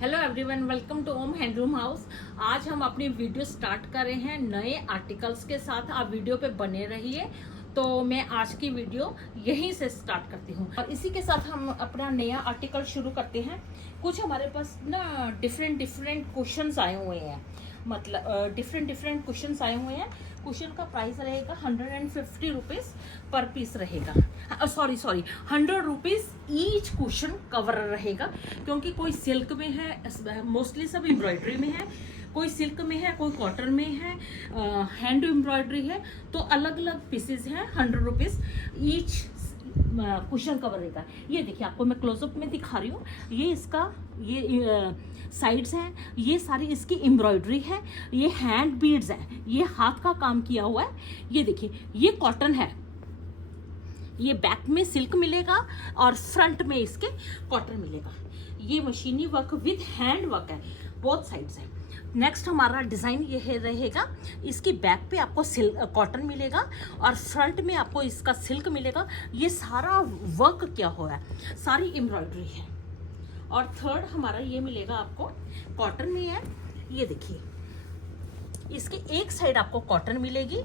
Hello everyone, welcome to Om handloom house. आज हम अपनी वीडियो स्टार्ट कर रहे हैं नए आर्टिकल्स के साथ। आप वीडियो पे बने रहिए। तो मैं आज की वीडियो यहीं से स्टार्ट करती हूँ और इसी के साथ हम अपना नया आर्टिकल शुरू करते हैं। कुछ हमारे पास ना डिफरेंट क्वेश्चंस आए हुए हैं, मतलब डिफरेंट क्वेश्चंस आए हुए हैं। क्वेश्चन का प्राइस रहेगा 150 रुपीज़ पर पीस रहेगा। Sorry 100 rupees each question cover रहेगा, क्योंकि कोई सिल्क में है, मोस्टली सब एम्ब्रॉयडरी में है, कोई सिल्क में है, कोई कॉटन में है, हैंड एम्ब्रॉयडरी है। तो अलग अलग पीसेस हैं। 100 रुपीज़ ईच क्वेश्चन कवर रहेगा। ये देखिए, आपको मैं क्लोजअप में दिखा रही हूँ। ये इसका ये साइड्स हैं, ये सारी इसकी एम्ब्रॉयडरी है, ये हैंड बीड्स हैं, ये हाथ का काम किया हुआ है। ये देखिए, ये कॉटन है, ये बैक में सिल्क मिलेगा और फ्रंट में इसके कॉटन मिलेगा। ये मशीनी वर्क विद हैंड वर्क है, बोथ साइड्स है। नेक्स्ट हमारा डिज़ाइन ये है रहेगा, इसकी बैक पे आपको कॉटन मिलेगा और फ्रंट में आपको इसका सिल्क मिलेगा। ये सारा वर्क क्या हुआ है, सारी एम्ब्रॉयडरी है। और थर्ड हमारा ये मिलेगा आपको कॉटन में है। ये देखिए, इसके एक साइड आपको कॉटन मिलेगी,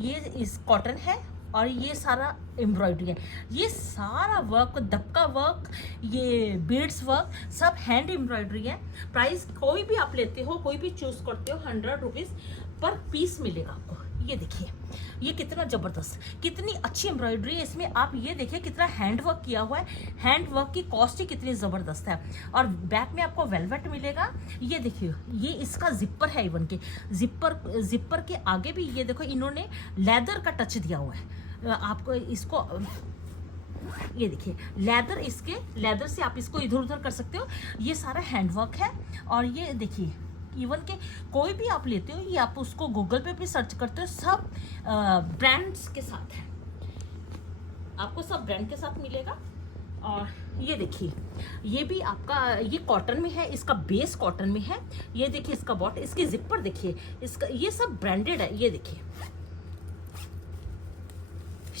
ये इस कॉटन है और ये सारा एम्ब्रॉयडरी है। ये सारा वर्क, दबका वर्क, ये बीड्स वर्क, सब हैंड एम्ब्रॉयडरी है। प्राइस कोई भी आप लेते हो, कोई भी चूज करते हो, 100 रुपीज़ पर पीस मिलेगा आपको। ये देखिए, ये कितना जबरदस्त, कितनी अच्छी एम्ब्रॉयडरी है इसमें। आप ये देखिए कितना हैंड वर्क किया हुआ है। हैंड वर्क की कॉस्ट ही कितनी जबरदस्त है। और बैक में आपको वेलवेट मिलेगा। ये देखिए, ये इसका जिपर है, इवन के जिपर के आगे भी ये देखो, इन्होंने लेदर का टच दिया हुआ है। आपको इसको, ये देखिए लेदर, इसके लेदर से आप इसको इधर उधर कर सकते हो। ये सारा हैंड वर्क है। और ये देखिए, इवन के कोई भी आप लेते हो, ये आप उसको गूगल पे भी सर्च करते हो, सब ब्रांड्स के साथ है, आपको सब ब्रांड के साथ मिलेगा। और ये देखिए, ये भी आपका, ये कॉटन में है, इसका बेस कॉटन में है। ये देखिए इसका बॉटम, इसकी जिपर देखिए, इसका ये सब ब्रांडेड है। ये देखिए,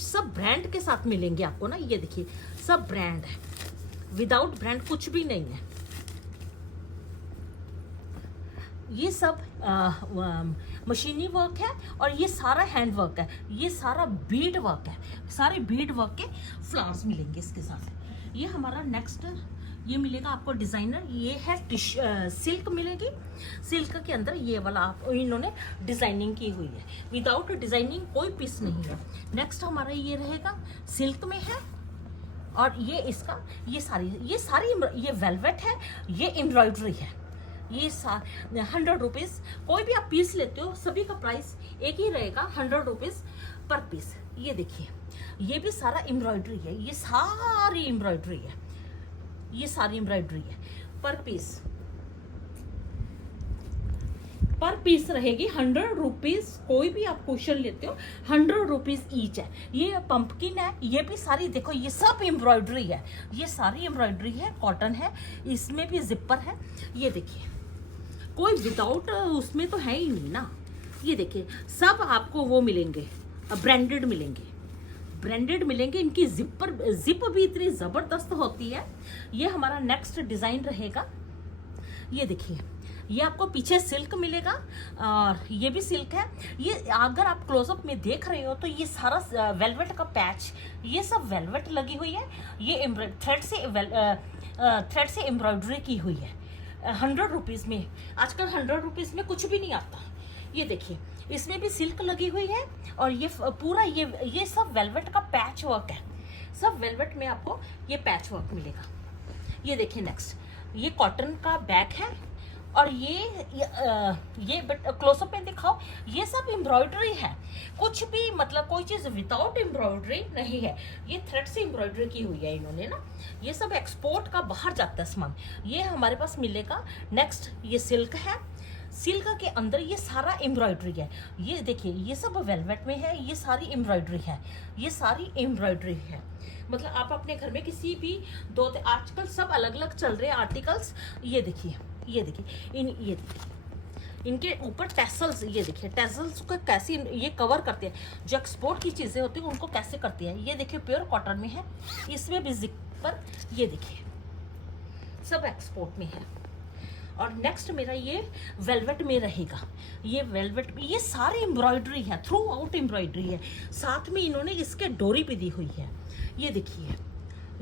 सब ब्रांड के साथ मिलेंगे आपको ना। ये देखिए, सब ब्रांड है, विदाउट ब्रांड कुछ भी नहीं है। ये सब मशीनी वर्क है और ये सारा हैंड वर्क है। ये सारा बीड वर्क है, सारे बीड वर्क के फ्लावर्स मिलेंगे इसके साथ। ये हमारा नेक्स्ट ये मिलेगा आपको डिज़ाइनर। ये है सिल्क मिलेगी। सिल्क के अंदर ये वाला इन्होंने डिज़ाइनिंग की हुई है, विदाउट डिज़ाइनिंग कोई पीस नहीं है। नेक्स्ट हमारा ये रहेगा, सिल्क में है और ये इसका ये सारी ये वेलवेट है, ये एम्ब्रॉयडरी है। ये 100 रुपीज़, कोई भी आप पीस लेते हो सभी का प्राइस एक ही रहेगा, 100 रुपीज़ पर पीस। ये देखिए, ये भी सारा एम्ब्रॉयडरी है, ये सारी एम्ब्रॉयडरी है, ये सारी एम्ब्रॉयडरी है। पर पीस रहेगी 100 रुपीज़। कोई भी आप क्वेश्चन लेते हो, 100 रुपीज़ ईच है। ये पंपकिन है, ये भी सारी देखो, ये सब एम्ब्रॉयडरी है, ये सारी एम्ब्रॉयडरी है, कॉटन है, इसमें भी जिपर है। ये देखिए, कोई विदाउट उसमें तो है ही नहीं ना। ये देखिए, सब आपको वो मिलेंगे, ब्रांडेड मिलेंगे। इनकी जिप भी इतनी ज़बरदस्त होती है। ये हमारा नेक्स्ट डिज़ाइन रहेगा। ये देखिए, ये आपको पीछे सिल्क मिलेगा और ये भी सिल्क है। ये अगर आप क्लोजअप में देख रहे हो तो ये सारा वेलवेट का पैच, ये सब वेलवेट लगी हुई है। ये थ्रेड से एम्ब्रॉयडरी की हुई है। 100 रुपीज़ में, आजकल 100 रुपीज़ में कुछ भी नहीं आता। ये देखिए, इसमें भी सिल्क लगी हुई है और ये पूरा ये सब वेलवेट का पैच वर्क है। सब वेलवेट में आपको ये पैच वर्क मिलेगा। ये देखिए, नेक्स्ट ये कॉटन का बैग है और ये बट क्लोजअप में दिखाओ, ये सब एम्ब्रॉयडरी है। कुछ भी मतलब कोई चीज़ विदाउट एम्ब्रॉयडरी नहीं है। ये थ्रेड से एम्ब्रॉयडरी की हुई है इन्होंने ना। ये सब एक्सपोर्ट का बाहर जाता है सामान, ये हमारे पास मिलेगा। नेक्स्ट ये सिल्क है, सिल्क के अंदर ये सारा एम्ब्रॉयडरी है। ये देखिए, ये सब वेलवेट में है, ये सारी एम्ब्रॉयडरी है, ये सारी एम्ब्रॉयडरी है। मतलब आप अपने घर में किसी भी आजकल सब अलग अलग चल रहे हैं आर्टिकल्स। ये देखिए, ये देखिए, इनके ऊपर टैसल्स, ये देखिए टैसल्स को कैसे ये कवर करते हैं। जो एक्सपोर्ट की चीज़ें होती हैं उनको कैसे करती हैं। ये देखिए, प्योर कॉटन में है, इसमें भी जिपर, ये देखिए सब एक्सपोर्ट में है। और नेक्स्ट मेरा ये वेलवेट में रहेगा। ये वेलवेट में ये सारी एम्ब्रॉयडरी है, थ्रू आउट एम्ब्रॉयडरी है, साथ में इन्होंने इसके डोरी भी दी हुई है। ये देखिए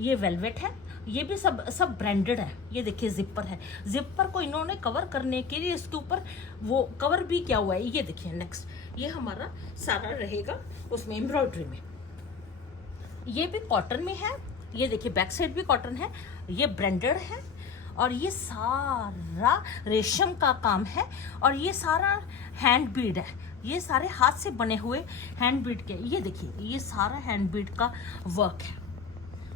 ये वेलवेट है, ये भी सब ब्रांडेड है। ये देखिए जिपर है, जिपर को इन्होंने कवर करने के लिए इसके ऊपर वो कवर भी किया हुआ है। ये देखिए नेक्स्ट ये हमारा सारा रहेगा उसमें एम्ब्रॉयडरी में। ये भी कॉटन में है, ये देखिए बैक साइड भी कॉटन है, ये ब्रांडेड है और ये सारा रेशम का काम है और ये सारा हैंड बीड है, ये सारे हाथ से बने हुए हैंड बीड के। ये देखिए ये सारा हैंड बीड का वर्क है।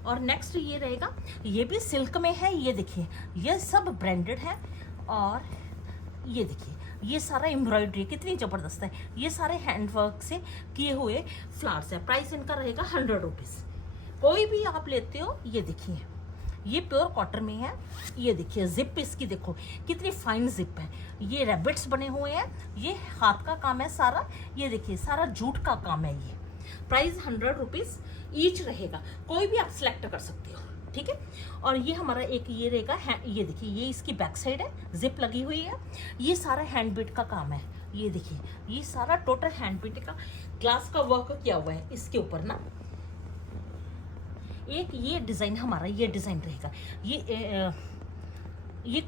और नेक्स्ट ये रहेगा, ये भी सिल्क में है। ये देखिए ये सब ब्रांडेड है और ये देखिए ये सारा एम्ब्रॉयडरी कितनी ज़बरदस्त है, ये सारे हैंडवर्क से किए हुए फ्लावर्स है। प्राइस इनका रहेगा 100 रुपीज़। कोई भी आप लेते हो, ये देखिए ये प्योर कॉटन में है। ये देखिए जिप इसकी देखो कितनी फाइन जिप है, ये रैबिट्स बने हुए हैं, ये हाथ का काम है सारा। ये देखिए सारा जूट का काम है। ये प्राइस 100 रुपीज़ ईच रहेगा, कोई भी आप सिलेक्ट कर सकते हो, ठीक है। और ये हमारा एक ये रहेगा, ये देखिए ये इसकी बैक साइड है, जिप लगी हुई है, ये सारा हैंड बीट का काम है। ये देखिए ये सारा टोटल हैंड बीट का ग्लास का वर्क किया हुआ है इसके ऊपर ना। एक ये डिज़ाइन हमारा ये डिज़ाइन रहेगा, ये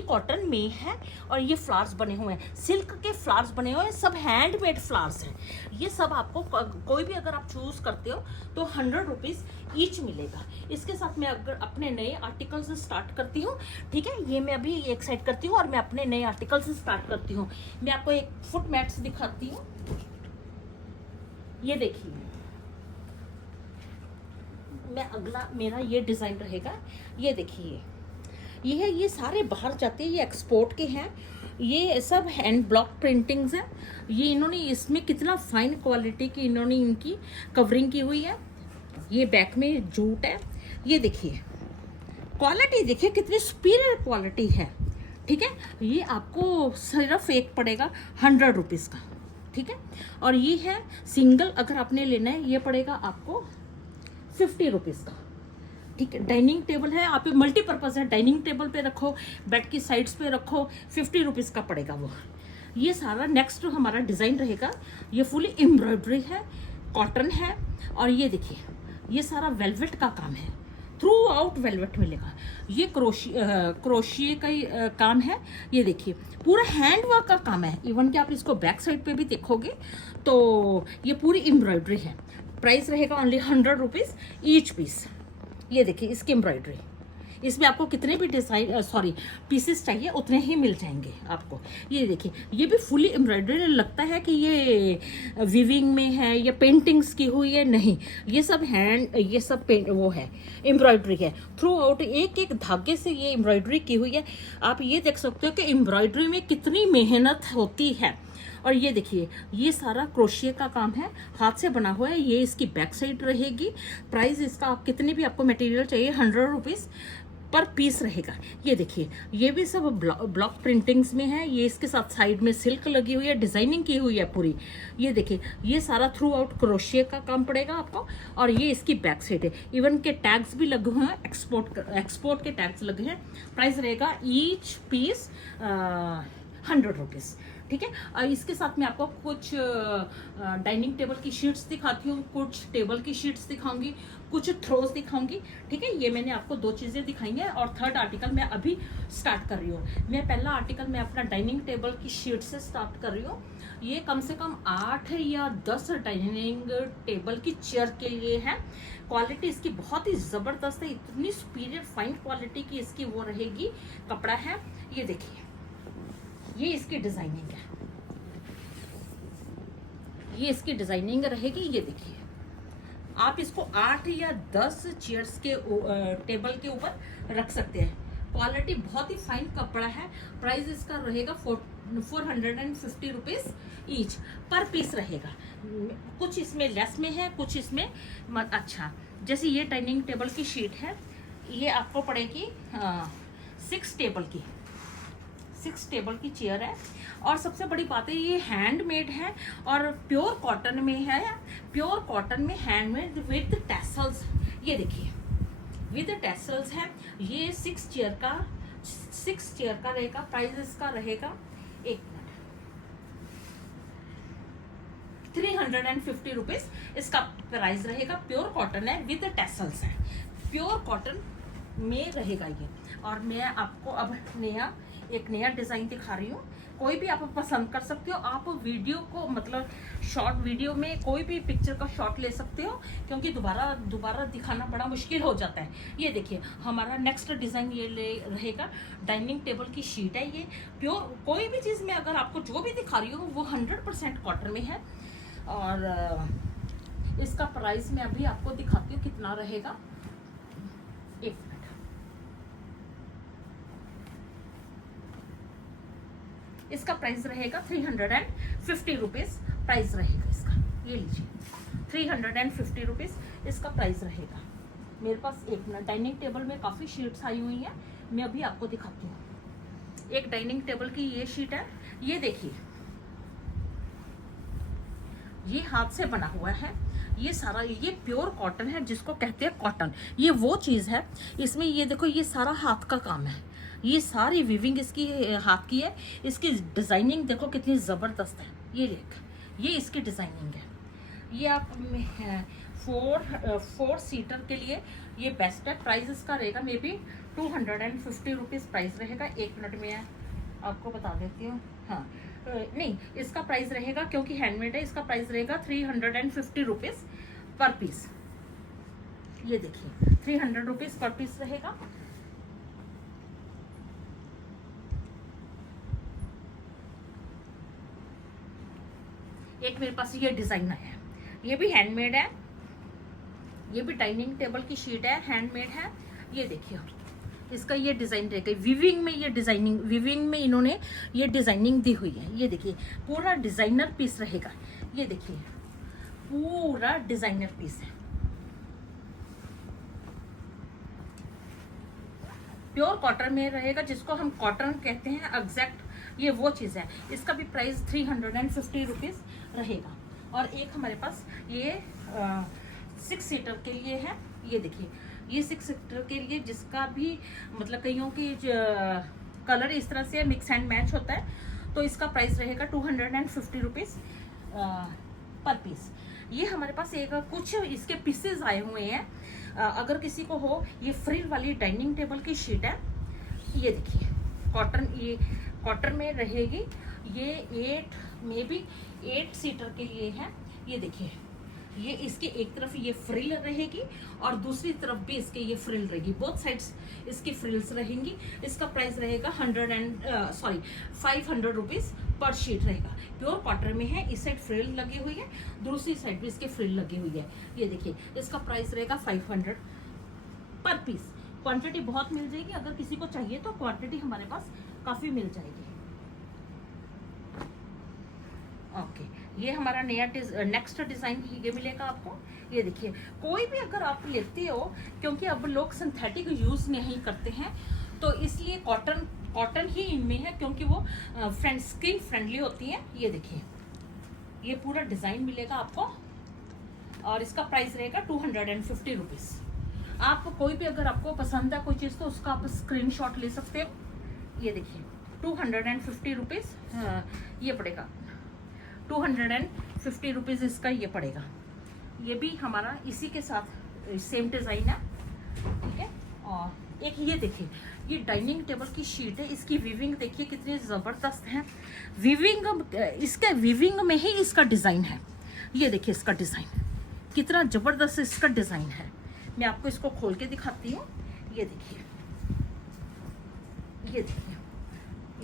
कॉटन में है और ये फ्लावर्स बने हुए हैं, सिल्क के फ्लावर्स बने हुए हैं, सब हैंडमेड फ्लावर्स हैं। ये सब आपको कोई भी अगर आप चूज़ करते हो तो 100 रुपीज़ ईच मिलेगा। इसके साथ मैं अगर अपने नए आर्टिकल से स्टार्ट करती हूँ, ठीक है, ये मैं अभी एक साइड करती हूँ और मैं अपने नए आर्टिकल से स्टार्ट करती हूँ। मैं आपको एक फुट मैट्स दिखाती हूँ। ये देखिए मैं अगला मेरा ये डिज़ाइन रहेगा। ये देखिए ये सारे बाहर जाते हैं, ये एक्सपोर्ट के हैं, ये सब हैंड ब्लॉक प्रिंटिंग्स हैं। ये इन्होंने इसमें कितना फाइन क्वालिटी की इन्होंने इनकी कवरिंग की हुई है। ये बैक में जूट है, ये देखिए क्वालिटी देखिए कितनी सुपीरियर क्वालिटी है, ठीक है। ये आपको सिर्फ एक पड़ेगा 100 रुपीज़ का, ठीक है। और ये है सिंगल, अगर आपने लेना है ये पड़ेगा आपको 50 रुपीज़ का, ठीक है। डाइनिंग टेबल है, आप मल्टीपर्पज़ है, डाइनिंग टेबल पे रखो, बेड की साइड्स पे रखो, 50 रुपीज़ का पड़ेगा वो। ये सारा नेक्स्ट हमारा डिज़ाइन रहेगा, ये फुली एम्ब्रॉयडरी है, कॉटन है और ये देखिए ये सारा वेलवेट का काम है, थ्रू आउट वेलवेट मिलेगा। ये क्रोशिए का ही काम है। ये देखिए पूरा हैंड वर्क का काम है, इवन कि आप इसको बैक साइड पे भी देखोगे तो ये पूरी एम्ब्रॉयडरी है। प्राइस रहेगा ओनली 100 रुपीज़ ईच पीस। ये देखिए इसकी एम्ब्रॉयडरी, इसमें आपको कितने भी डिज़ाइन पीसेस चाहिए उतने ही मिल जाएंगे आपको। ये देखिए ये भी फुली एम्ब्रॉयडरी, लगता है कि ये वीविंग में है या पेंटिंग्स की हुई है, नहीं, ये सब ये सब वो है एम्ब्रॉयडरी है, थ्रू आउट एक एक धागे से ये एम्ब्रॉयडरी की हुई है। आप ये देख सकते हो कि एम्ब्रॉयडरी में कितनी मेहनत होती है। और ये देखिए ये सारा क्रोशिया का काम है, हाथ से बना हुआ है। ये इसकी बैक साइड रहेगी। प्राइस इसका आप कितने भी आपको मटेरियल चाहिए 100 रुपीज़ पर पीस रहेगा। ये देखिए ये भी सब ब्लॉक प्रिंटिंग्स में है। ये इसके साथ साइड में सिल्क लगी हुई है, डिजाइनिंग की हुई है पूरी। ये देखिए ये सारा थ्रू आउट क्रोशिया का काम पड़ेगा आपको। और ये इसकी बैक साइड है, इवन के टैग्स भी लगे हुए हैं, एक्सपोर्ट के टैग्स लगे हैं। प्राइस रहेगा ईच पीस 100 रुपीज़, ठीक है। इसके साथ मैं आपको कुछ डाइनिंग टेबल की शीट्स दिखाती हूँ, कुछ टेबल की शीट्स दिखाऊंगी, कुछ थ्रोज दिखाऊंगी, ठीक है। ये मैंने आपको 2 चीज़ें दिखाई हैं और थर्ड आर्टिकल मैं अभी स्टार्ट कर रही हूँ। मैं पहला आर्टिकल मैं अपना डाइनिंग टेबल की शीट से स्टार्ट कर रही हूँ। ये कम से कम 8 या 10 डाइनिंग टेबल की चेयर के लिए है। क्वालिटी इसकी बहुत ही ज़बरदस्त है, इतनी सुपीरियर फाइन क्वालिटी की इसकी वो रहेगी, कपड़ा है। ये देखिए ये इसकी डिजाइनिंग है, ये इसकी डिजाइनिंग रहेगी। ये देखिए आप इसको 8 या 10 चेयर्स के टेबल के ऊपर रख सकते हैं। क्वालिटी बहुत ही फाइन कपड़ा है। प्राइस इसका रहेगा 450 रुपीज़ ईच पर पीस रहेगा। कुछ इसमें लेस में है, कुछ इसमें अच्छा। जैसे ये डाइनिंग टेबल की शीट है, ये आपको पड़ेगी 6 टेबल की चेयर है। और सबसे बड़ी बात है ये हैंडमेड है और प्योर कॉटन में है, प्योर कॉटन में हैंडमेड विद टैसल्स। ये देखिए विद टैसल्स है। ये 6 चेयर का 6 चेयर का रहेगा। प्राइस इसका रहेगा, एक मिनट, 350 रुपीज इसका प्राइस रहेगा। प्योर कॉटन है, विद टैसल्स है, प्योर कॉटन में रहेगा ये। और मैं आपको अब एक नया डिजाइन दिखा रही हूँ। कोई भी आप पसंद कर सकते हो। आप वीडियो को मतलब शॉर्ट वीडियो में कोई भी पिक्चर का शॉट ले सकते हो, क्योंकि दोबारा दिखाना बड़ा मुश्किल हो जाता है। ये देखिए हमारा नेक्स्ट डिजाइन ये रहेगा। डाइनिंग टेबल की शीट है ये, प्योर। कोई भी चीज में अगर आपको जो भी दिखा रही हूँ वो 100% कॉटन में है। और इसका प्राइस मैं अभी आपको दिखाती हूँ कितना रहेगा, एक मिनट। इसका प्राइस रहेगा 350 रुपीज प्राइस रहेगा इसका। ये लीजिए 350 रुपीज इसका प्राइस रहेगा। मेरे पास एक मिनट, डाइनिंग टेबल में काफ़ी शीट्स आई हुई हैं, मैं अभी आपको दिखाती हूँ। एक डाइनिंग टेबल की ये शीट है, ये देखिए, ये हाथ से बना हुआ है। ये सारा ये प्योर कॉटन है, जिसको कहते हैं कॉटन। ये वो चीज़ है, इसमें ये देखो ये सारा हाथ का काम है। ये सारी वीविंग इसकी हाथ की है। इसकी डिज़ाइनिंग देखो कितनी ज़बरदस्त है। ये देख, ये इसकी डिज़ाइनिंग है। ये आप 4 सीटर के लिए ये बेस्ट है। प्राइस इसका रहेगा मे बी 250 रुपीज़ प्राइस रहेगा। एक मिनट में आपको बता देती हूँ। हाँ नहीं, इसका प्राइस रहेगा, क्योंकि हैंडमेड है, इसका प्राइस रहेगा 350 रुपीज़ पर पीस। ये देखिए 300 रुपीज़ पर पीस रहेगा। एक मेरे पास ये डिज़ाइन आया है, ये भी हैंडमेड है। ये भी डाइनिंग टेबल की शीट है, हैंडमेड है। ये देखिए इसका ये डिज़ाइन रहेगा। विविंग में ये डिज़ाइनिंग, विविंग में इन्होंने ये डिज़ाइनिंग दी हुई है। ये देखिए पूरा डिज़ाइनर पीस रहेगा। ये देखिए पूरा डिज़ाइनर पीस है, प्योर कॉटन में रहेगा, जिसको हम कॉटन कहते हैं एग्जैक्ट। ये वो चीज़ है। इसका भी प्राइस 350 रुपीज़ रहेगा। और एक हमारे पास ये 6 सीटर के लिए है। ये देखिए ये 6 सीटर के लिए, जिसका भी मतलब कईयों की कलर इस तरह से मिक्स एंड मैच होता है, तो इसका प्राइस रहेगा 250 रुपीज़ पर पीस। ये हमारे पास एक कुछ इसके पीसेस आए हुए हैं। अगर किसी को हो, ये फ्रिल वाली डाइनिंग टेबल की शीट है। ये देखिए कॉटन, ये कॉटन में रहेगी। ये 8 सीटर के लिए है। ये देखिए ये इसके एक तरफ ये फ्रिल रहेगी और दूसरी तरफ भी इसके ये फ्रिल रहेगी। बोथ साइड्स इसकी फ्रिल्स रहेंगी। इसका प्राइस रहेगा 500 रुपीज़ पर शीट रहेगा। प्योर कॉटन में है। इस साइड फ्रिल लगी हुई है, दूसरी साइड भी इसके फ्रिल लगी हुई है। ये देखिए इसका प्राइस रहेगा 500 पर पीस। क्वांटिटी बहुत मिल जाएगी। अगर किसी को चाहिए तो क्वांटिटी हमारे पास काफ़ी मिल जाएगी। ओके ये हमारा नया नेक्स्ट डिज़ाइन ये मिलेगा आपको। ये देखिए कोई भी अगर आप लेते हो, क्योंकि अब लोग सिंथेटिक यूज़ नहीं करते हैं, तो इसलिए कॉटन ही इनमें है, क्योंकि वो स्किन फ्रेंडली होती है। ये देखिए ये पूरा डिज़ाइन मिलेगा आपको और इसका प्राइस रहेगा 250 रुपीज़। आप कोई भी अगर आपको पसंद है कोई चीज़ तो उसका आप स्क्रीनशॉट ले सकते हो। ये देखिए 250 रुपीज़ ये पड़ेगा, 250 रुपीज़ इसका ये पड़ेगा। ये भी हमारा इसी के साथ सेम डिज़ाइन है, ठीक है। और एक ये देखिए ये डाइनिंग टेबल की शीट है। इसकी वीविंग देखिए कितनी ज़बरदस्त है। इसके वीविंग में ही इसका डिज़ाइन है। ये देखिए इसका डिज़ाइन कितना ज़बरदस्त इसका डिज़ाइन है। मैं आपको इसको खोल के दिखाती हूँ। ये देखिए, ये देखिए,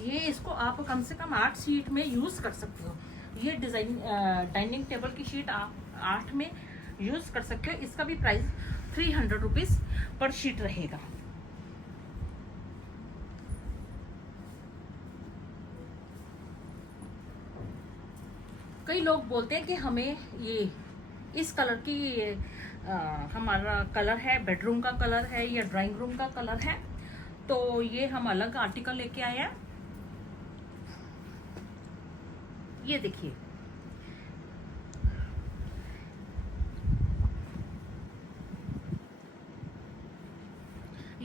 ये इसको आप कम से कम 8 शीट में यूज़ कर सकते हो। ये डिज़ाइन डाइनिंग टेबल की शीट आप 8 में यूज़ कर सकते हो। इसका भी प्राइस 300 रुपीज़ पर शीट रहेगा। कई लोग बोलते हैं कि हमें ये इस कलर की हमारा कलर है, बेडरूम का कलर है या ड्राइंग रूम का कलर है, तो ये हम अलग आर्टिकल लेके आए हैं। ये देखिए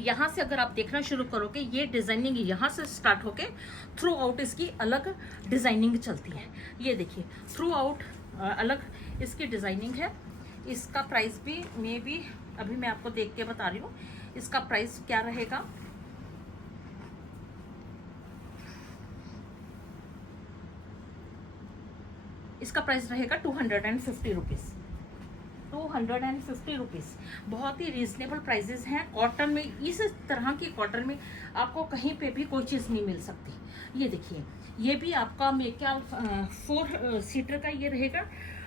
यहाँ से अगर आप देखना शुरू करोगे, ये डिजाइनिंग यहाँ से स्टार्ट होके थ्रू आउट इसकी अलग डिजाइनिंग चलती है। ये देखिए थ्रू आउट अलग इसकी डिजाइनिंग है। इसका प्राइस भी अभी मैं आपको देख के बता रही हूँ इसका प्राइस क्या रहेगा। इसका प्राइस रहेगा 250 रुपीज़। 250 रुपीज़ बहुत ही रीजनेबल प्राइजेस हैं। कॉटन में, इस तरह की कॉटन में आपको कहीं पे भी कोई चीज़ नहीं मिल सकती। ये देखिए ये भी आपका मेरे ख्याल 4 सीटर का ये रहेगा,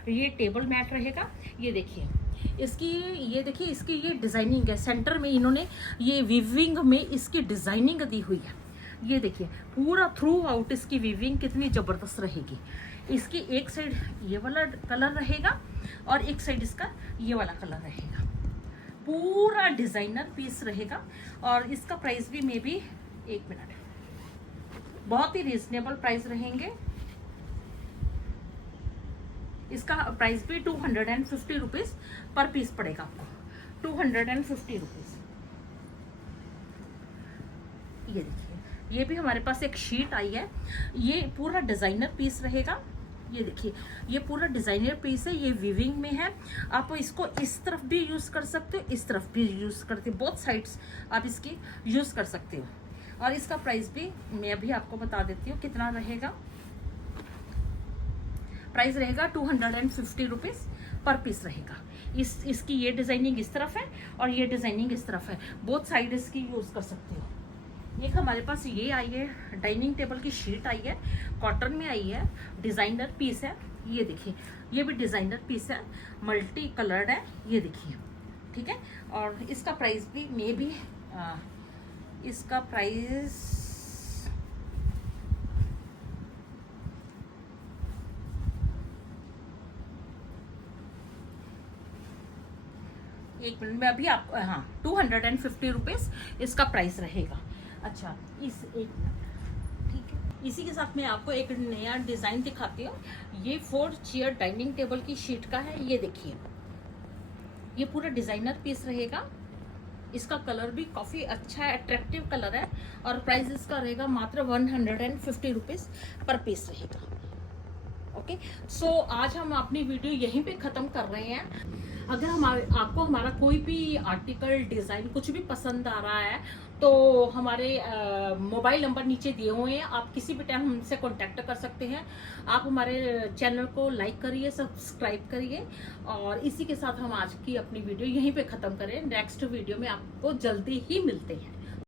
ये टेबल मैट रहेगा। ये देखिए इसकी ये डिज़ाइनिंग है। सेंटर में इन्होंने ये वीविंग में इसकी डिज़ाइनिंग दी हुई है। ये देखिए पूरा थ्रू आउट इसकी वीविंग कितनी ज़बरदस्त रहेगी। इसकी एक साइड ये वाला कलर रहेगा और एक साइड इसका ये वाला कलर रहेगा। पूरा डिज़ाइनर पीस रहेगा और इसका प्राइस भी एक मिनट, बहुत ही रीजनेबल प्राइस रहेंगे। इसका प्राइस भी 250 रुपीज़ पर पीस पड़ेगा आपको, 250 रुपीज़। ये देखिए ये भी हमारे पास एक शीट आई है। ये पूरा डिज़ाइनर पीस रहेगा। ये देखिए ये पूरा डिज़ाइनर पीस है, ये वीविंग में है। आप इसको इस तरफ भी यूज़ कर सकते हो, इस तरफ भी यूज़ करते हो, बोथ साइड्स आप इसकी यूज़ कर सकते हो। और इसका प्राइस भी मैं अभी आपको बता देती हूँ कितना रहेगा। प्राइस रहेगा 250 रुपीज़ पर पीस रहेगा। इसकी ये डिज़ाइनिंग इस तरफ है और ये डिज़ाइनिंग इस तरफ है, बोथ साइड इसकी यूज़ कर सकते हो। एक हमारे पास ये आई है, डाइनिंग टेबल की शीट आई है, कॉटन में आई है, डिज़ाइनर पीस है। ये देखिए ये भी डिज़ाइनर पीस है, मल्टी कलर्ड है। ये देखिए ठीक है। और इसका प्राइस भी इसका प्राइस एक मिनट में अभी आप 250 रुपीज़ इसका प्राइस रहेगा। अच्छा एक मिनट ठीक है। इसी के साथ मैं आपको एक नया डिज़ाइन दिखाती हूँ। ये 4 चेयर डाइनिंग टेबल की शीट का है। ये देखिए ये पूरा डिज़ाइनर पीस रहेगा। इसका कलर भी काफ़ी अच्छा है, अट्रैक्टिव कलर है और प्राइस इसका रहेगा मात्र 150 रुपीज़ पर पीस रहेगा। ओके सो आज हम अपनी वीडियो यहीं पे ख़त्म कर रहे हैं। अगर आपको हमारा कोई भी आर्टिकल, डिज़ाइन कुछ भी पसंद आ रहा है तो हमारे मोबाइल नंबर नीचे दिए हुए हैं, आप किसी भी टाइम हमसे कांटेक्ट कर सकते हैं। आप हमारे चैनल को लाइक करिए, सब्सक्राइब करिए और इसी के साथ हम आज की अपनी वीडियो यहीं पे ख़त्म करें। नेक्स्ट वीडियो में आपको जल्दी ही मिलते हैं।